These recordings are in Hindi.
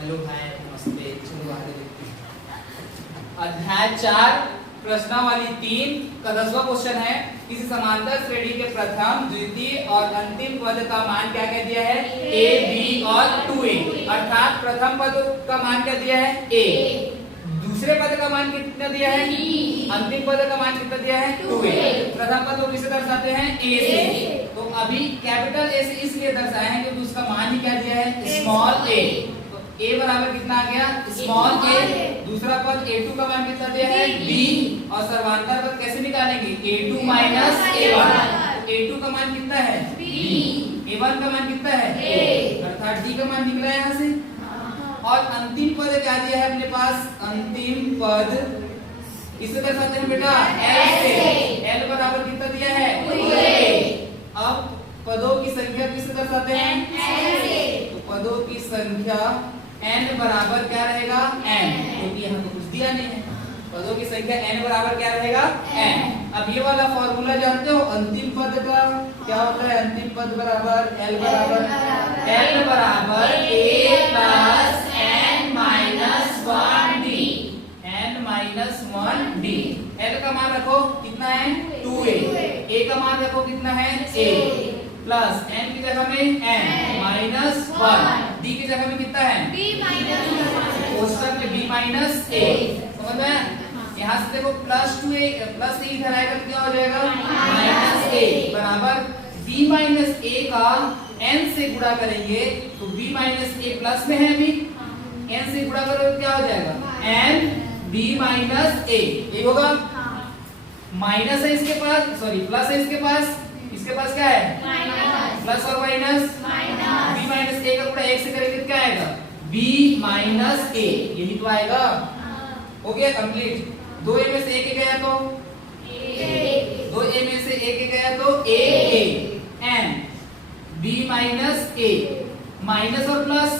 हेलो हाय नमस्ते। चलो आगे देखते हैं। अध्याय 4 प्रश्नावली 3 का 10वां क्वेश्चन है। किसी समांतर श्रेणी के प्रथम, द्वितीय और अंतिम पद का मान क्या कह दिया है? a, b और 2a। अर्थात प्रथम पद का मान क्या दिया है? a। दूसरे पद का मान कितना दिया है? अंतिम पद का मान कितना दिया है? 2a। प्रथम पद को किसे दर्शाते हैं? a से। तो अभी कैपिटल A से इसलिए दर्शाए हैं क्योंकि उसका मान ही क्या दिया है? Small a। तो a बराबर कितना आ गया? Small a। दूसरा पद a2 का मान कितना दिया है? b। और सर्वांतर पद कैसे निकालेंगे? a2 minus a1। a2 का मान कितना है? b। a1 का मान कितना है? a। अर्थात d का मान निकला है यहाँ से। और अंतिम पद क्या दिया है अपने पास? अंतिम पद किससे दर्शाते हैं बेटा? l से। l बराबर कितना दिया है? 2a। अब पदों की संख्या किससे दर्शाते हैं? n से। तो पदों की संख्या n बराबर क्या रहेगा? n, क्योंकि यहाँ तो कुछ दिया नहीं है। पदों की संख्या n बराबर क्या रहेगा? n। अब ये वाला फॉर्मूला जानते हो अंतिम पद का क्या होता है? अंतिम पद बराबर l बराबर a plus n minus 1d। n minus 1d। l का मान रखो कितना है? 2a। a का मान रखो कितना है? a प्लस n की जगह में n माइनस 1। d की जगह में कितना है? b minus 1। कोष्ठक में b माइनस a। समझ में? यहाँ से देखो प्लस 2a प्लस a इधर आएगा तो क्या हो जाएगा? माइनस a बराबर b माइनस a का n से गुणा करेंगे तो b माइनस a प्लस में है अभी, n से गुणा करोगे तो क्या हो जाएगा? n b minus a। ये होगा माइनस है इसके पास, सॉरी प्लस है इसके पास क्या है? माइनस। प्लस और माइनस b माइनस a का गुणा 1 से करेंगे तो क्या आएगा? b minus a। यही तो आएगा। हो गया कंप्लीट। 2a में से 1 गया तो 2a में से 1 गया तो a n b minus a। Minus और प्लस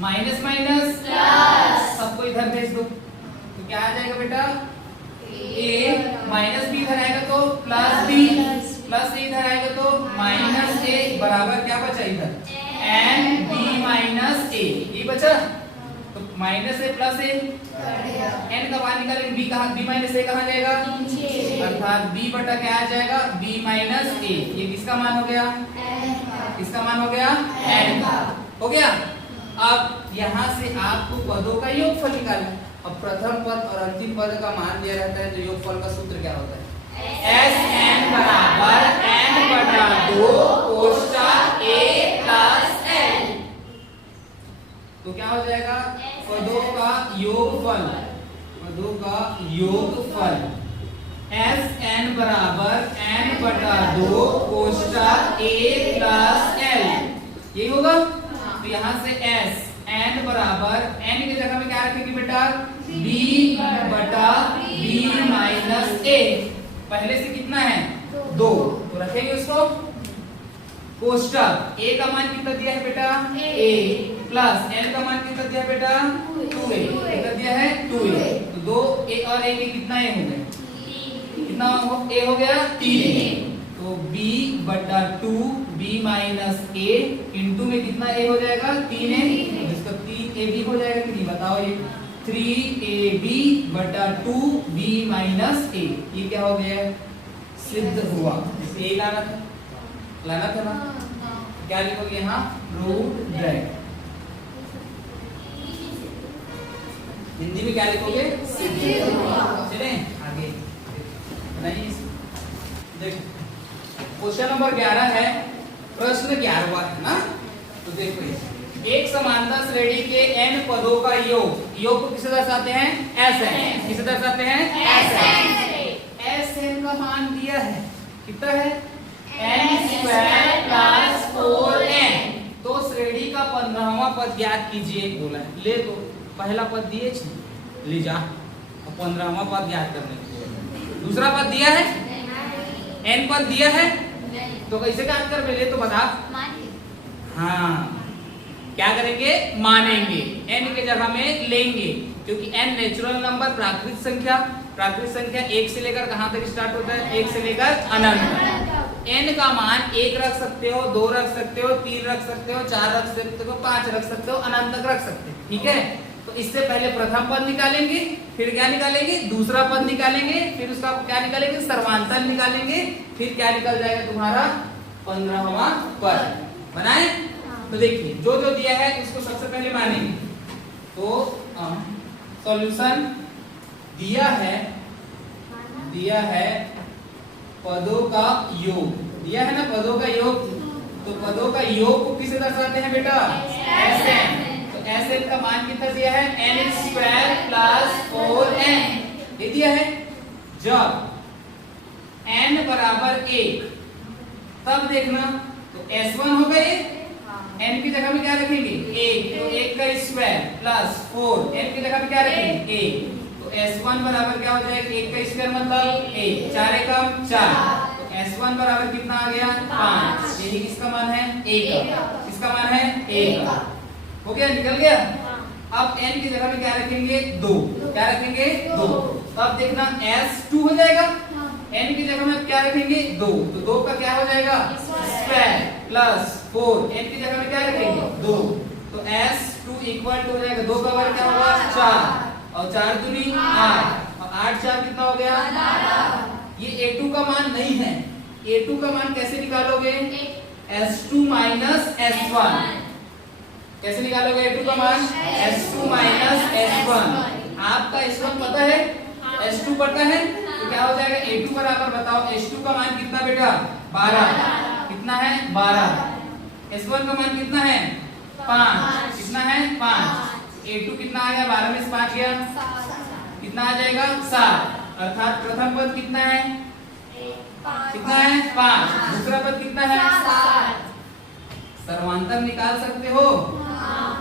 माइनस माइनस प्लस, सबको इधर भेज दो तो क्या आ जाएगा बेटा? a माइनस b इधर आएगा तो प्लस b, प्लस a इधर आएगा तो माइनस a बराबर क्या बचा इधर? n b minus a। ये बचा तो minus a plus a। n का मान निकालेंगे b कहाँ? b माइनस a कहाँ जाएगा? अर्थात b बटा क्या आ जाएगा? b minus a। ये किसका मान हो गया? किसका मान हो गया? n का। हो गया। अब यहाँ से आपको पदों का योगफल निकालना। अब प्रथम पद और अंतिम पद का मान दिया रहता है तो योगफल का सूत्र क्या होता है? Sn बराबर n बटा 2 कोष्ठक a प्लस l। तो क्या हो जाएगा? पदों का योगफल, पदों का योगफल Sn बराबर n बटा 2 कोष्ठक a प्लस l। यही होगा। तो यहाँ से s n बराबर n की जगह में क्या रखेंगे बेटा? b बटा b माइनस a। पहले से कितना है? 2, तो रखेंगे उसको। कोष्ठक a का मान कितना दिया है बेटा? a प्लस n का मान कितना दिया है बेटा? 2a। कितना दिया है? 2a। तो 2a और a के कितना a हो गए? कितना a हो गया? 3a। तो b बटा 2b माइनस a इंटू में कितना a हो जाएगा? 3a। इसका 3ab हो जाएगा कि नहीं बताओ? ये 3ab बटा 2b माइनस a। ये क्या हो गया? सिद्ध हुआ। a लाना था ना? क्या लिखोगे यहाँ? Root bracket. हिंदी में क्या लिखोगे? सिद्ध हुआ। चलें आगे नहीं देखो क्वेश्चन नंबर 11 है। प्रश्न 11वां है ना? तो देखो एक समांतर श्रेणी के n पदों का योग को किसे दर्शाते हैं? Sn। किसे दर्शाते हैं? Sn। Sn का मान दिया है कितना है? n square plus 4n। तो श्रेणी का 15वां पद ज्ञात कीजिए बोला है। ले तो पहला पद दिए ले जा, 15वां पद ज्ञात करने के लिए। दूसरा पद दिया है? n पद दिया है तो कैसे ज्ञात कर ले तो बता। हाँ क्या करेंगे? मानेंगे। n के जगह में लेंगे क्योंकि n नेचुरल नंबर प्राकृतिक संख्या 1 से लेकर कहां तक स्टार्ट होता है? 1 से लेकर अनंत। n का मान 1 रख सकते हो, 2 रख सकते हो, 3 रख सकते हो, 4 रख सकते हो, 5 रख सकते हो, अनंत तक रख सकते हो। ठीक है, तो इससे पहले प्रथम पद निकालेंगे, फिर क्या निकालेंगे, दूसरा पद निकालेंगे, फिर उसका क्या निकालेंगे, सर्वांतर निकालेंगे, फिर क्या निकल जाएगा तुम्हारा 15वां पद। बनाए? तो देखिए जो जो दिया है उसको सबसे पहले मानेंगे। तो सॉल्यूशन दिया है पदों का योग, दिया है ना पदों का योग। तो पदों का योग को किसे दर्शाते हैं बेटा, Sn। तो Sn का मान कितना दिया है, n² + 4n ये दिया है। जब n बराबर 1 तब देखना, तो S1 हो गए, n की जगह में क्या रखेंगे 1, तो 1 का स्क्वायर प्लस 4 n की जगह में क्या रखेंगे 1, तो S1 बराबर क्या हो जाएगा 1 का स्क्वायर मतलब 1, 4 एकम 4, तो S1 बराबर कितना आ गया 5। यही किसका मान है 1 का, किसका मान है 1 का। हो गया, निकल गया। अब n की जगह में क्या रखेंगे 2, क्या रखेंगे 2, तो अब देखना S2 हो जाएगा, n की जगह में क्या रखेंगे 2, तो 2 का क्या हो जाएगा स्क्वायर प्लस 4 n की जगह में क्या रखेंगे 2, तो S2 इक्वल टू हो जाएगा 2 का वर्ग क्या होगा 4 और 4 दूनी 8 और 8 4 कितना हो गया 12। ये A2 का मान नहीं है, A2 का मान कैसे निकालोगे, S2 माइनस S1। कैसे निकालोगे A2 का मान, S2 माइनस S1। आपका S1 पता है, S2 पता है, तो क्या हो जाएगा A2 बराबर बताओ, S2 का मान कितना बेटा 12, कितना है 12। S1 का मान कितना है 5, कितना है 5। A2 कितना आ गया 12 में से 5 गया, कितना आ जाएगा 7, अर्थात प्रथम पद कितना है, कितना है 5, दूसरा पद कितना है 7। सर्वांतर निकाल सकते हो,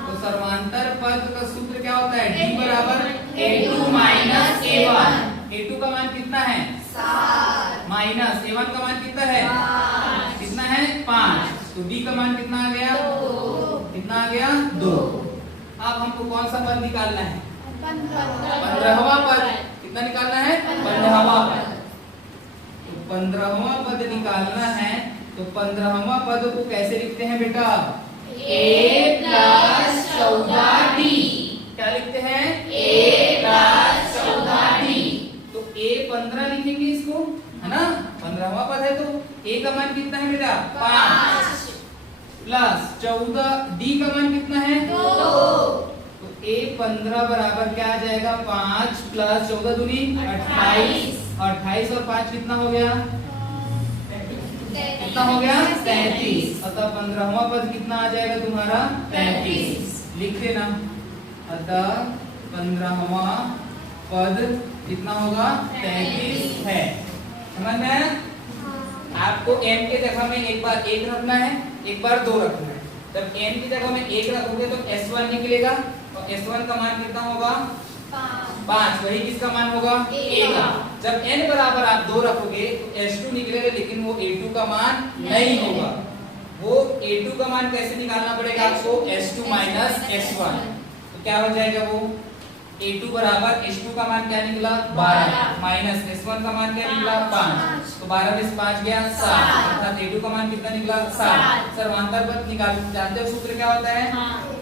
तो सर्वांतर पद का सूत्र क्या होता है, D बराबर A2 माइनस A1। A2 का मान कितना है 7 माइनस A1 का मान कितना है 5, कितना है 5, तो D का मान कितना आ गया 2, कितना आ गया 2। अब हमको कौन सा पद निकालना है, 15वां पद। कितना निकालना है 15वां पद। तो 15वां पद निकालना है, तो 15वां पद को कैसे लिखते हैं बेटा, A + 14D। क्या लिखते हैं A + 14D। तो A 15 लिखेंगे इसको, है ना, 15वां पद है, तो A का मान कितना है बेटा 5 प्लस 14D का मान कितना है 2, तो A 15 बराबर क्या आ जाएगा 5 प्लस 14 दूनी 28, 28 और 5 कितना हो गया, कितना हो गया 33, अतः 15वां पद कितना आ जाएगा तुम्हारा 33। लिख देना, अतः 15वां पद कितना होगा 33 है। समझ में आया? आपको n के जगह में एक बार 1 रखना है, एक बार 2 रखना है। जब n की जगह में 1 रखोगे तो S1 निकलेगा, और S1 का मान कितना होगा 5, वही किसका मान होगा A का। जब n बराबर आप 2 रखोगे तो S2 निकलेगा, लेकिन वो A2 का मान नहीं होगा। वो A2 का मान कैसे निकालना पड़ेगा आपको, S2 माइनस S1। तो क्या हो जाएगा, वो A2 बराबर S2 का मान क्या निकला 12 माइनस S1 का मान क्या निकला 5, तो 12 में से 5 गया 7, अर्थात A2 का मान कितना निकला 7। सर्वांतर पद निकाल, जानते हो सूत्र क्या होता है,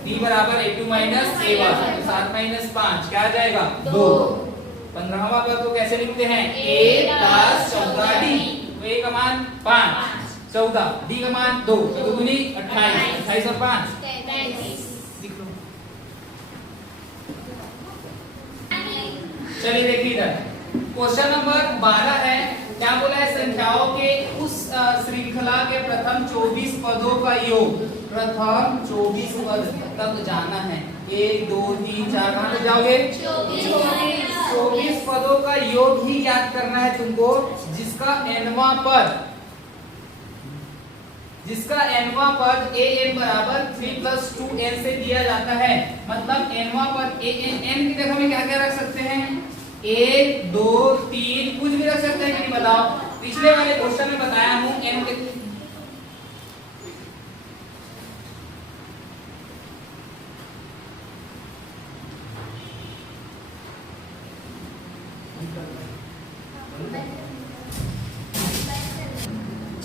D बराबर A2 माइनस A1, तो 7 माइनस 5 क्या आ जाएगा 2। 15वां पद को कैसे लिखते हैं A + 14D। तो A का मान 5, 14, D का मान 2, तो दूनी 28, 28 और 5 33। चलिए देखिए इधर क्वेश्चन नंबर 12 है। क्या बोला है, संख्याओं के उस श्रृंखला के प्रथम 24 पदों का योग, प्रथम 24 पद तक जाना है। 1 2 3 4 कहां तक जाओगे 24 पदों का योग ही याद करना है तुमको, जिसका nवां पद a n बराबर 3 + 2n से दिया जाता है। मतलब nवां पद n की जगह में क्या क्या रख सकते हैं, 1 2 3 कुछ भी रख सकते हैं कि नहीं बताओ। पिछले वाले क्वेश्चन में बताया हूं n के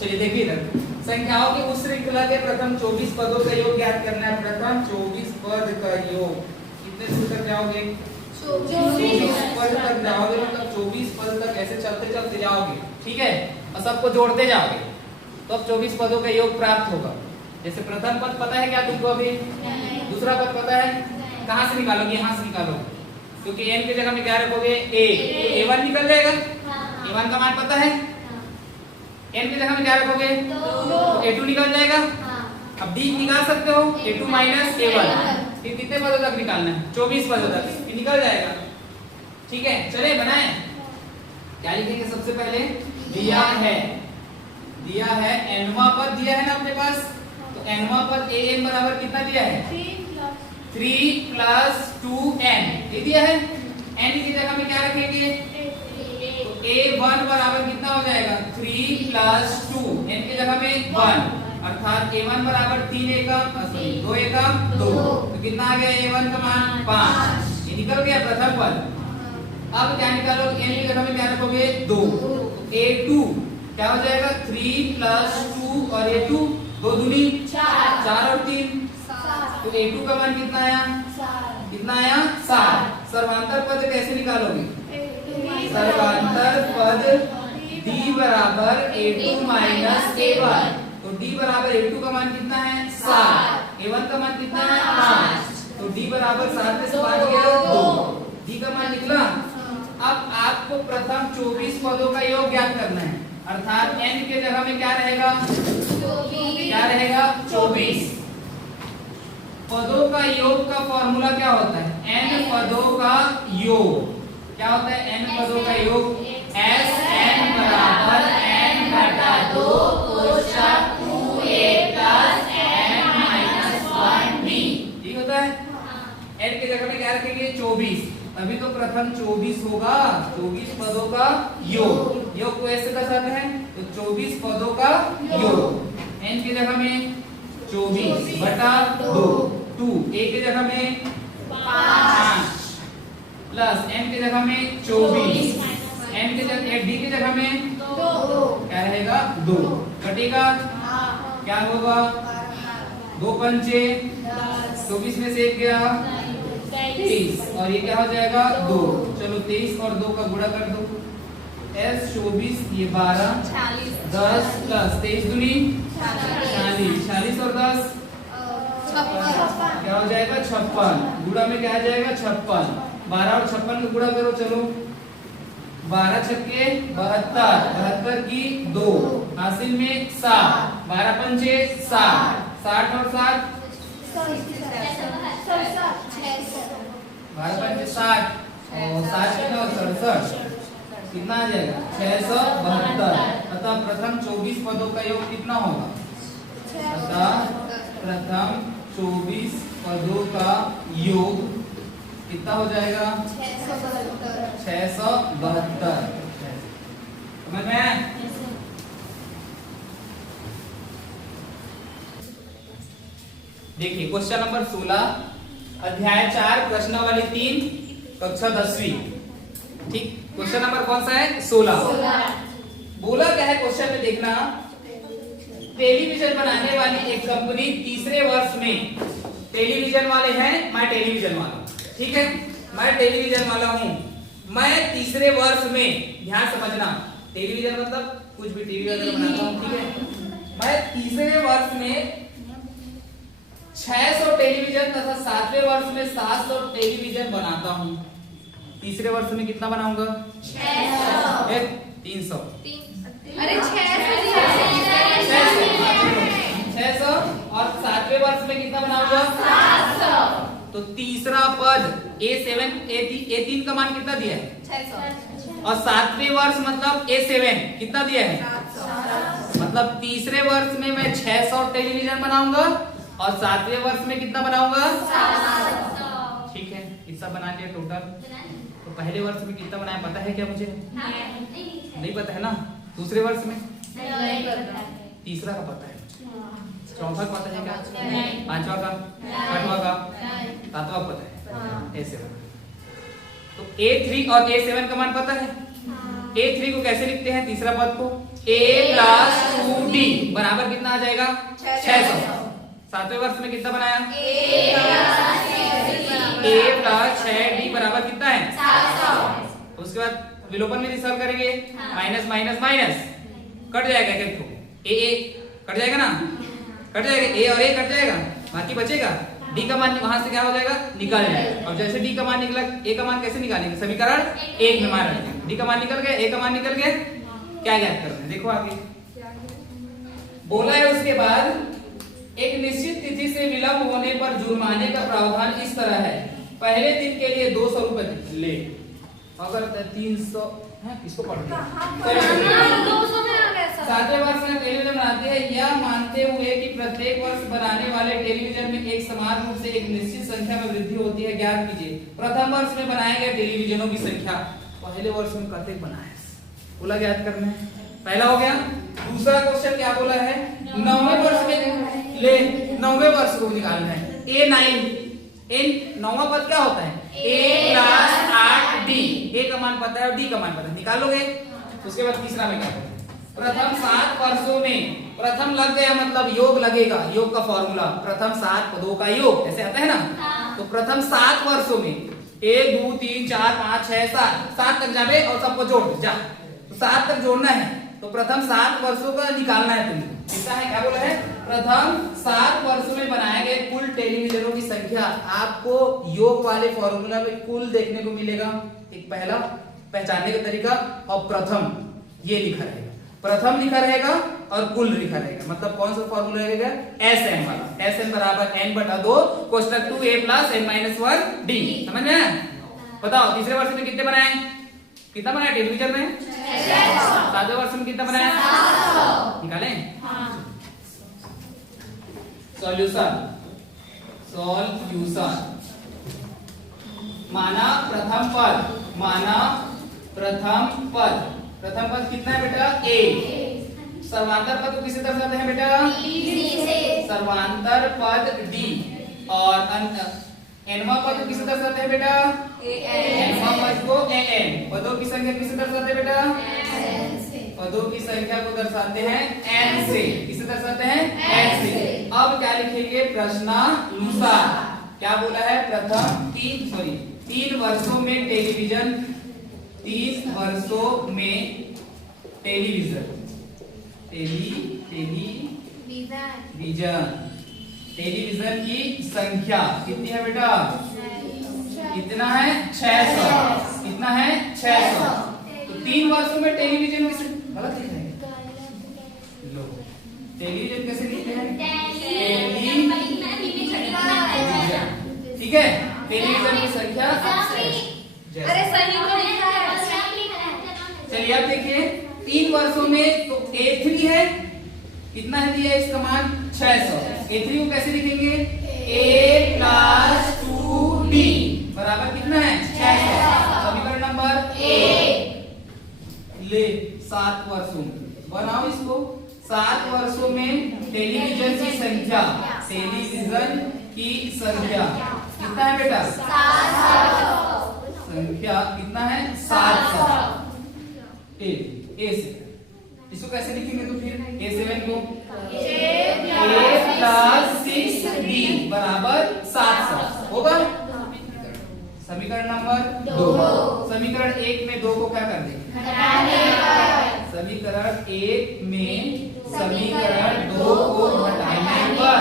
चलिए देखिए इधर, संख्याओं की उस श्रृंखला के प्रथम 24 पदों का योग ज्ञात करना है। प्रथम 24 पद का योग, कितने दूर तक जाओगे? 24 पद तक जाओगे, मतलब 24 पद तक ऐसे चलते चलते जाओगे, ठीक है, और सबको जोड़ते जाओगे तो अब 24 पदों का योग प्राप्त होगा। जैसे प्रथम पद पता है क्या तुमको अभी? दूसरा पद पता है? कहाँ से निकालोगे? यहाँ से निकालोगे, क्योंकि n की जगह में क्या रखोगे? a1 निकल जाएगा। a1 का मान पता है? n की जगह में क्या रखोगे? a2 निकल जाएगा। अब d निकाल सकते हो, a2 माइनस a1। फिर कितने पदों तक निकालना है? 24 पदों तक, फिर निकल जाएगा। ठीक है, चले बनाएं। क्या लिखेंगे सबसे पहले? दिया है nवां पद दिया है ना अपने पास, तो nवां पद an बराबर कितना दिया है? 3 प्लस 2n, ये दिया है। n की जगह में क्या रखेंगे? तो a1 बराबर कितना हो जाएगा? 3 प्लस 2, n की जगह में 1, अर्थात a1 बराबर 3 एकम, सॉरी 2 एकम 2, तो कितना आ गया a1 का मान? 5। ये निकल गया प्रथम पद। अब क्या निकालो? n की जगह में क्या रखोगे? 2, a2 क्या हो जाएगा? 3 प्लस 2 और a2 2 दूनी 4 और 3, तो a2 का मान कितना आया? कितना आया? 7। सर्वांतर पद कैसे निकालोगे? सर्वांतर पद d बराबर a2 माइनस a1, तो d बराबर a2 का मान कितना है? 7, a1 का मान कितना है? 5, तो d बराबर 7 में से 5 गया 2, d का मान निकला। अब आपको प्रथम 24 पदों का योग ज्ञात करना है, अर्थात n के जगह में क्या रहेगा? क्या रहेगा? 24। पदों का योग का फॉर्मूला क्या होता है? n पदों का योग क्या होता है? n पदों का योग Sn बराबर n बटा 2 कोष्ठक 2a plus n minus 1b, ठीक होता है। n की जगह में क्या रखेंगे? 24, अभी तो प्रथम 24 होगा, 24 पदों का योग। योग को ऐसे कर सकते हैं, तो 24 पदों का योग, n की जगह में 24 बटा 2, a की जगह में 5 प्लस n की जगह में 24, n की जगह d की जगह में 2, क्या रहेगा? 2 कटेगा, क्या होगा? 2 पंचे 24 में से 1 गया 23, और ये क्या हो जाएगा? 2। चलो 23 और 2 का गुणा कर दो, s 24 ये 12 10 प्लस 23 दूनी 40, 40 और 10 क्या हो जाएगा? 56। गुणा में क्या आ जाएगा? 56। 12 और 56 का गुणा करो, चलो 12 छक्के 72, 72 की 2, हासिल में 7, 12 पंचे 60, 60 और 7 12 पंचे 60 और 7 कितना? 67, कितना आ जाएगा? 672। अतः प्रथम 24 पदों का योग कितना होगा? अतः प्रथम 24 पदों का योग कितना हो जाएगा? 672। समझ में आया? देखिए क्वेश्चन नंबर 16, अध्याय 4, प्रश्नावली 3, कक्षा 10वीं। ठीक, क्वेश्चन नंबर कौन सा है? 16। बोला क्या है क्वेश्चन में? देखना, टेलीविजन बनाने वाली एक कंपनी तीसरे वर्ष में, टेलीविजन वाले हैं, मैं टेलीविजन वाला हूं, ठीक है, मैं टेलीविजन वाला हूं, मैं तीसरे वर्ष में, ध्यान समझना, टेलीविजन मतलब कुछ भी टीवी वगैरह बनाता हूं, ठीक है, मैं तीसरे वर्ष में 600 टेलीविजन तथा 7वें वर्ष में 700 टेलीविजन बनाता हूं। तीसरे वर्ष में कितना बनाऊंगा? 600। 300। अरे 600 और 7वें वर्ष में कितना बनाऊंगा? 700। तो तीसरा पद A3 का मान कितना दिया है? 600। और 7वें वर्ष मतलब A7 कितना दिया है? 700। मतलब तीसरे वर्ष में मैं 600 टेलीविजन बनाऊंगा और 7वें वर्ष में कितना बनाऊंगा? 700। ठीक है, इतना बना लिया टोटल। तो पहले वर्ष में कितना बनाया पता है क्या मुझे? नहीं पता है ना। दूसरे वर्ष में? तीसरा का पता है, चौथा का पता है क्या? पांचवा का, छठवां का, सातवां का पता है, A7। तो A3 और A7 का मान पता है? A3 को कैसे लिखते हैं? तीसरा पद को a प्लस 2d बराबर कितना आ जाएगा 600। सातवें वर्ष में कितना बनाया a प्लस 6d बराबर कितना है 700। उसके बाद विलोपन में सॉल्व करेंगे माइनस माइनस माइनस कट जाएगा क्या देखो ए कट जाएगा ना, कट जाएगा ए और ए कट जाएगा, बाकी बचेगा डी का मान वहां से क्या हो जाएगा निकाल जाएगा। और जैसे डी का मान निकला ए का मान कैसे निकालेंगे समीकरण एक में मान रखेंगे, डी का मान निकल गया ए का मान निकल गया, क्या ज्ञात करना है देखो आगे बोला है। उसके बाद एक निश्चित तिथि से विलंब होने पर जुर्माने का प्रावधान इस तरह है, पहले दिन के लिए 200 रुपए ले, अगर 300 है इसको पढ़ सातवें वर्ष में टेलीविजन बनाते हैं यह मानते हुए कि प्रत्येक वर्ष बनाने वाले टेलीविजन में एक समान रूप से एक निश्चित संख्या में वृद्धि होती है। ज्ञात कीजिए प्रथम वर्ष में बनाए गए टेलीविजनों की संख्या, पहले वर्ष में कतेक बनाए बोला ज्ञात करना है, पहला हो गया। दूसरा क्वेश्चन क्या बोला है 9वें वर्ष में ले 9वें वर्ष को निकालना है A9 नौवां पद क्या होता है a प्लस 8d, a का मान पता है और d का मान पता है निकालोगे। उसके बाद तीसरा में क्या प्रथम 7 वर्षों में, प्रथम लग गया मतलब योग लगेगा, योग का फॉर्मूला प्रथम 7 पदों का योग ऐसे आता है ना, तो प्रथम 7 वर्षों में 1 2 3 4 5 6 7 तक जावे और सबको जोड़ जा, तो 7 तक जोड़ना है, तो प्रथम 7 वर्षों का निकालना है तुमको। कितना है क्या बोला है प्रथम 7 वर्षों में बनाए गए कुल टेलीविजनों की संख्या, आपको योग वाले फॉर्मूला में कुल देखने को मिलेगा। एक पहला पहचानने का तरीका और प्रथम ये लिखा रहेगा, प्रथम लिखा रहेगा और कुल लिखा रहेगा, मतलब कौन सा फॉर्मूला रहेगा Sn वाला, Sn बराबर n बटा 2 कोष्टक 2a plus n minus 1 d। समझ में आया? बताओ तीसरे वर्ष में कितने बनाए, कितना बनाया टेलीविजन में 600। सातवें वर्ष में कितना बनाया 700। निकालें सॉल्यूशन, सॉल्यूशन माना प्रथम पद, माना प्रथम पद, प्रथम पद कितना है बेटा a, सर्वांतर पद को किसे दर्शाते हैं बेटा सर्वांतर पद d, और nवां पद को किसे दर्शाते हैं बेटा nवां पद को an, पदों की संख्या किसे दर्शाते हैं बेटा पदों की संख्या को दर्शाते हैं n से, किसे दर्शाते हैं n से। अब क्या लिखेंगे प्रश्नानुसार, क्या बोला है प्रथम 3 वर्षों में टेलीविजन, 3 वर्षों में टेलीविजन टेलीविजन की संख्या कितनी है बेटा कितना है 600, कितना है 600। तो 3 वर्षों में टेलीविजन की गलत लिखा है, लो टेलीविजन कैसे लिखते हैं ठीक है, टेलीविजन की संख्या अरे सही तो लिखा है। चलिए आप देखिए 3 वर्षों में तो A3 है, कितना है दिया इसका मान 600, A3 को कैसे लिखेंगे a प्लस 2d बराबर कितना है 600। समीकरण नंबर ले 7 वर्षों में बनाओ इसको, 7 वर्षों में टेलीविजन की संख्या, टेलीविजन की संख्या कितना है बेटा 700, संख्या कितना है 700। ए से इसको कैसे लिखेंगे तो फिर A7 को a प्लस 6d बराबर 700 होगा। समीकरण नंबर 2, समीकरण 1 में 2 को क्या कर देंगे समीकरण 1 में समीकरण 2 को घटाने पर,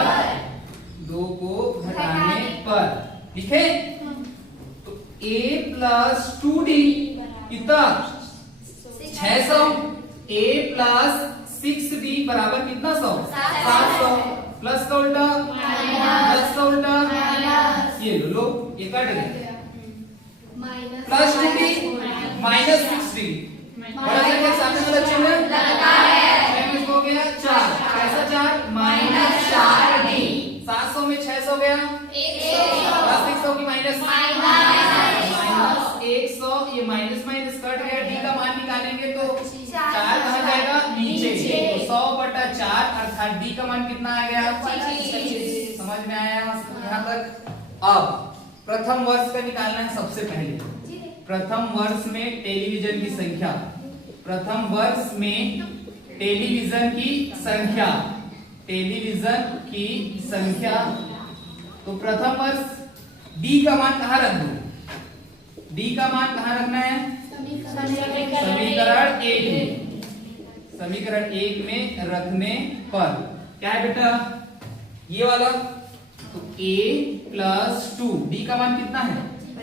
2 को घटाने पर लिखे तो a प्लस 2d कितना 600, a प्लस 6d बराबर कितना 100 700, प्लस का उल्टा प्लस का उल्टा ये लो ये कट गया, प्लस 2d माइनस 6d बड़ा संख्या सामने वाला चिन्ह लगा है, हो गया 4, कैसा 4 माइनस 4d, 700 में 600 गया 100, 600 की माइनस 100, ये माइनस माइनस कट गया, d का मान निकालेंगे तो 4 कहाँ जाएगा नीचे, तो 100 बटा 4 अर्थात d का मान कितना आ गया 25। समझ में आया यहाँ तक। अब प्रथम वर्ष का निकालना है सबसे पहले, प्रथम वर्ष में टेलीविजन की संख्या, प्रथम वर्ष में टेलीविजन की संख्या, टेलीविजन की संख्या। तो प्रथम वर्ष डी का मान कहाँ रख दूं? डी का मान कहाँ रखना है? समीकरण 1 में, समीकरण 1 में रखने पर क्या है बेटा? ये वाला तो a प्लस 2, डी का मान कितना है?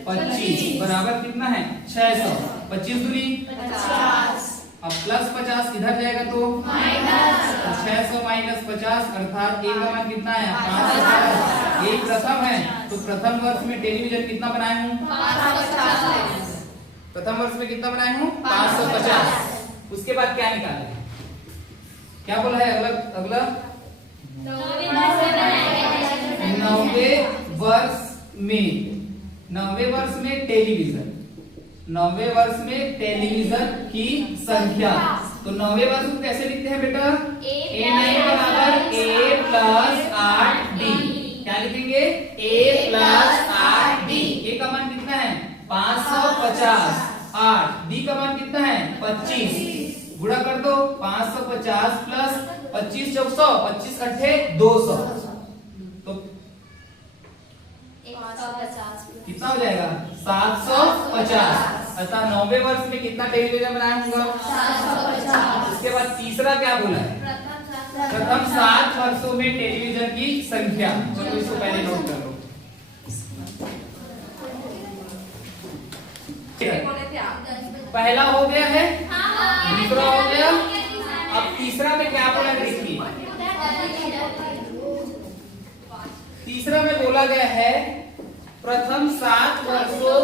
25 बराबर कितना है? 600। 25 दूनी 50, अब प्लस 50 इधर जाएगा तो माइनस, 600 माइनस 50 अर्थात a का मान कितना है? 550। ये प्रथम है, तो प्रथम वर्ष में टेलीविजन कितना बनाया हूँ? 550। प्रथम वर्ष में कितना बनाया हूँ? 550। उसके बाद क्या निकाले? क्या बोला है अगला? अगला 90 वर्ष में, 90 वर्ष में टेलीविजन, 90 वर्ष में टेलीविजन की संख्या। तो 90 वर्ष को कैसे लिखते हैं बेटा? a9 बराबर a प्लस 8d। क्या लिखेंगे? a plus 8d। a का मान कितना है? 550। 8 d का मान कितना है? 25। गुणा कर दो, 550 प्लस 25 चौक 100, 25 अट्ठे 200। तो कितना हो जाएगा? 750। अर्थात 90 वर्ष में कितना टेलीविजन बनाया होगा? 750। उसके बाद तीसरा क्या बोला है? प्रथम 7 वर्षों में टेलीविजन की संख्या। चलो इसको पहले नोट कर लो। पहला हो गया है, दूसरा हो गया, अब तीसरा में क्या बोला? देखिए तीसरा में बोला गया है प्रथम 7 वर्षों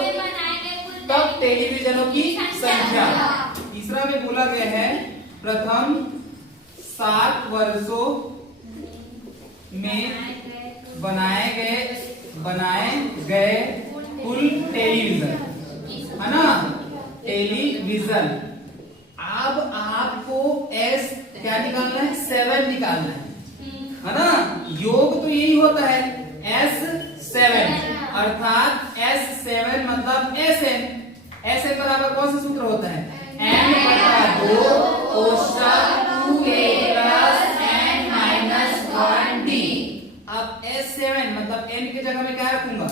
तक टेलीविजनों की संख्या। तीसरा में बोला गया है प्रथम 7 वर्षों में बनाए गए कुल टेलीविजन, है ना? टेलीविजन। अब आपको S क्या निकालना है? 7 निकालना है ना? योग तो यही होता है S7, अर्थात S7 मतलब SN। SN बराबर कौन सा सूत्र होता है? n/2 कोष्ठक 2a plus n minus 1d। अब S7 मतलब n की जगह में क्या रखूंगा?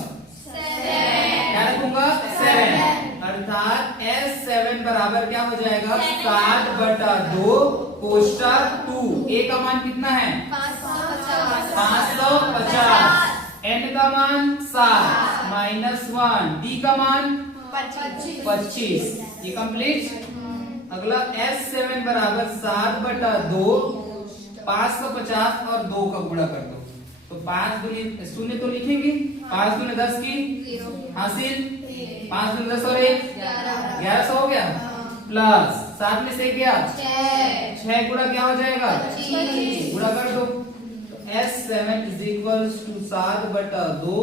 क्या रखूंगा? 7। अर्थात S7 बराबर क्या हो जाएगा? 7/2 कोष्ठक 2। a का मान कितना है? 550। n का मान 7 माइनस 1, d का मान 25। ये कंप्लीट। अगला S7 बराबर 7/2, 550 और 2 का गुणा कर दो। तो 5 दूनी 0 तो लिखेंगे, 5 दूनी 10 की हासिल, 5 दूनी 10 और 1 1100 हो गया। प्लस 7 में से क्या? 6 गुणा क्या हो जाएगा? गुणा कर दो। S7 इज इक्वल टू 7/2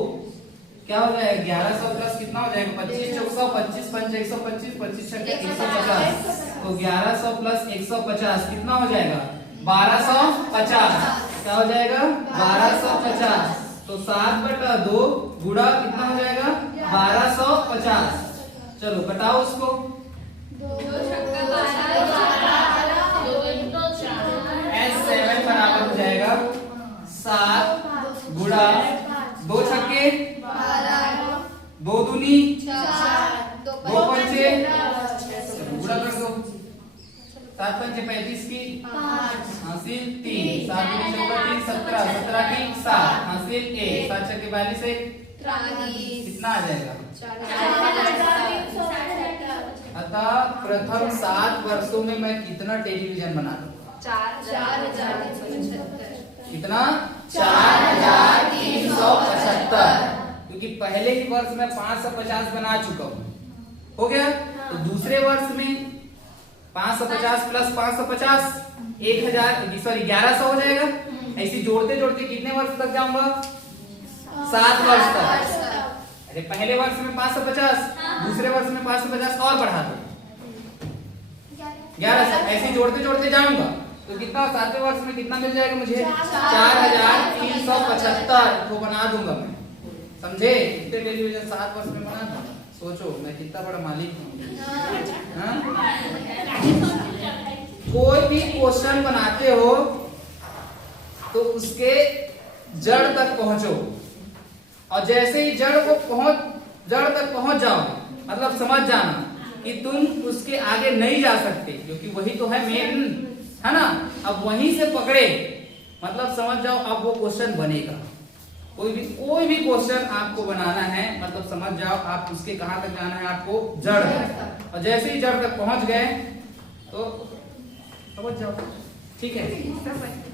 क्या हो जाएगा? 1100 प्लस कितना हो जाएगा? 25 चौक 100, 25 पंच 125, 25 छक्के 150। तो 1100 प्लस 150 कितना हो जाएगा? 1250। क्या हो जाएगा? 1250। तो 7/2 गुणा कितना हो जाएगा? 1250। चलो घटाओ उसको। S7 बराबर हो जाएगा 7 गुणा 2 छक्के 2 दूनी 2 पंचे, गुणा कर दो। 7 पंचे 35 की हासिल 3, 7 दूनी 34, 17, 17 की 7 हासिल 1, 7 छक्के 42 से कितना आ जाएगा? अतः प्रथम 7 वर्षों में मैं कितना टेलीविजन बना दूं? 4075। कितना? 4375। क्योंकि पहले ही वर्ष में 550 बना चुका हूँ, हो गया। तो दूसरे वर्ष में 550 प्लस 550 1100 हो जाएगा। ऐसे जोड़ते जोड़ते कितने वर्ष तक जाऊंगा? 7 वर्ष तक। अरे पहले वर्ष में 550, दूसरे वर्ष में 550 और बढ़ा दो 1100। ऐसे जोड़ते जोड़ते जाऊंगा तो कितना? 7वें वर्ष में कितना मिल जाएगा मुझे? 4375 को बना दूंगा मैं। समझे? कितने टेलीविजन 7 वर्ष में बना था? सोचो मैं कितना बड़ा मालिक हूँ। कोई भी क्वेश्चन बनाते हो तो उसके जड़ तक पहुंचो, और जैसे ही जड़ तक पहुंच जाओ, मतलब समझ जाना कि तुम उसके आगे नहीं जा सकते, क्योंकि वही तो है मेन, है ना। अब वहीं से पकड़े, मतलब समझ जाओ अब वो क्वेश्चन बनेगा। कोई भी क्वेश्चन आपको बनाना है, मतलब समझ जाओ आप उसके कहां तक जाना है, आपको जड़ तक। और जैसे ही जड़ तक पहुंच गए तो समझ जाओ, ठीक है।